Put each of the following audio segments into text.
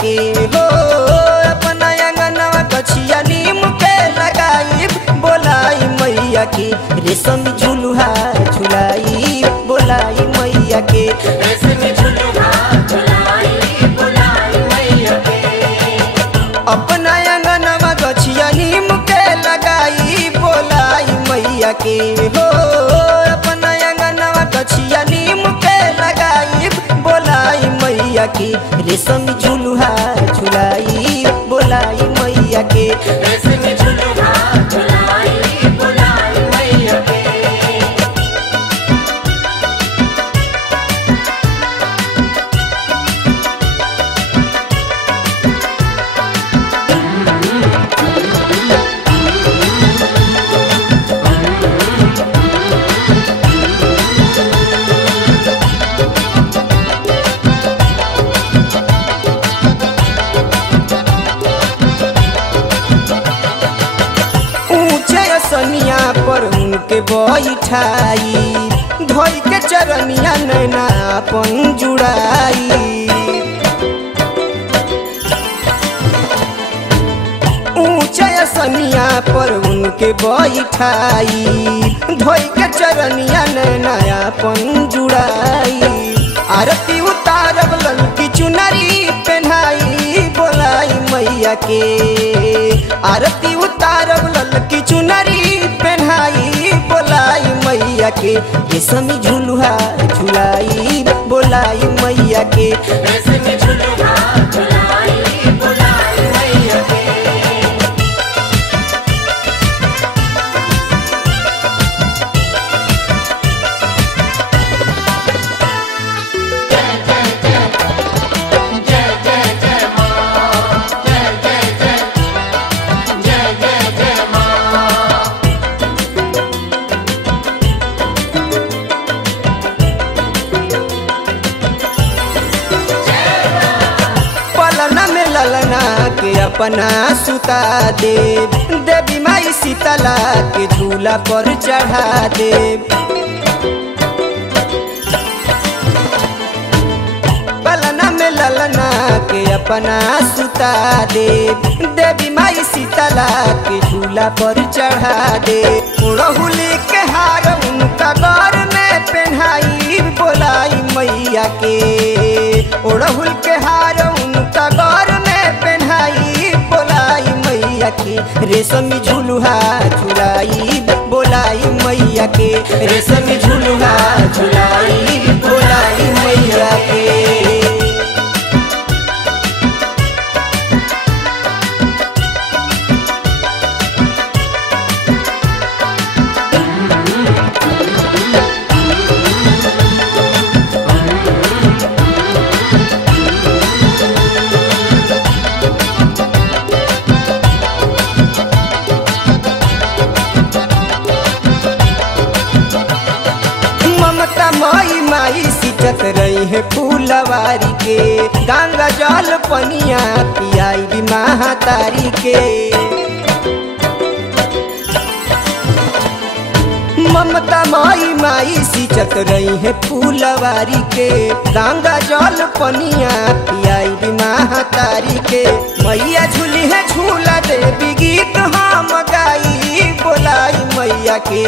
के हो अपना अंगनवा गछिया नीम के लगाई बोलाई मैया के रेशम झुलुहा झुलाई बोलाई मैया के अपना अंगनवा गछिया नीम के लगाई बोलाई मैया के हो अपना अंगनवा गछिया नीम के लगाई बोलाई मैया के रेशम झुलुहा झुलाई बोलाई मैया के सनिया पर उनके बैठाई धोई के चरनिया नैना अपन जुड़ाई ऊंचा सनिया पर उनके बैठाई धोई के चरनिया नैना अपन जुड़ाई आरती उतारब ललकी चुनरी पहनाई बोलाई मैया के आरती उतारब ललकी चुनरी पहनाई बोलाई मैया के रेशम झुलुहा झुलाई बोलाई मैया के ललना के अपना सुता दे देवी माई शीतला के झूला पर चढ़ा दे पलना में ललना के अपना सुता दे देवी माई शीतला के झूला पर चढ़ा दे उड़हुल के हार उनका घर में पहनाई बोलाई मैया के उड़हुल के हार उनका घर में पहनाई बोलाई मैया के रेशम झुलुहा झुलाई बोलाई मैया के रेशम झुलुहा झुलाई बोलाई मैया के माई माई सिचत रही है फूलवारी के गंगा जल पनिया पियाई भी महातारी के ममता माई माई सिचत रही है फूलवारी के गंगा जल पनिया पियाई भी महातारी के मैया झूली है झूला देवी गीत हम गाई बोलाई मैया के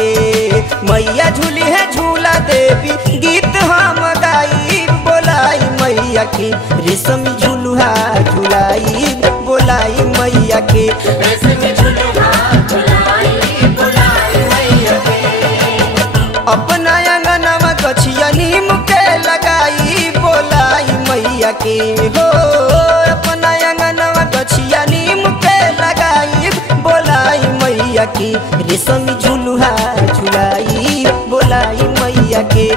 मैया झूली है झूला देवी गीत हम गाई बोलाई मैया के रेशम झुलुहा झुलाई बोलाई मैया के अपना अंगनवा गछिया नीम के लगाई बोलाई मैया के हो अपना अंगनवा गछिया नीम के लगाई बोलाई मैया के रेशम झुलुहा झुलाई बोलाई मैया के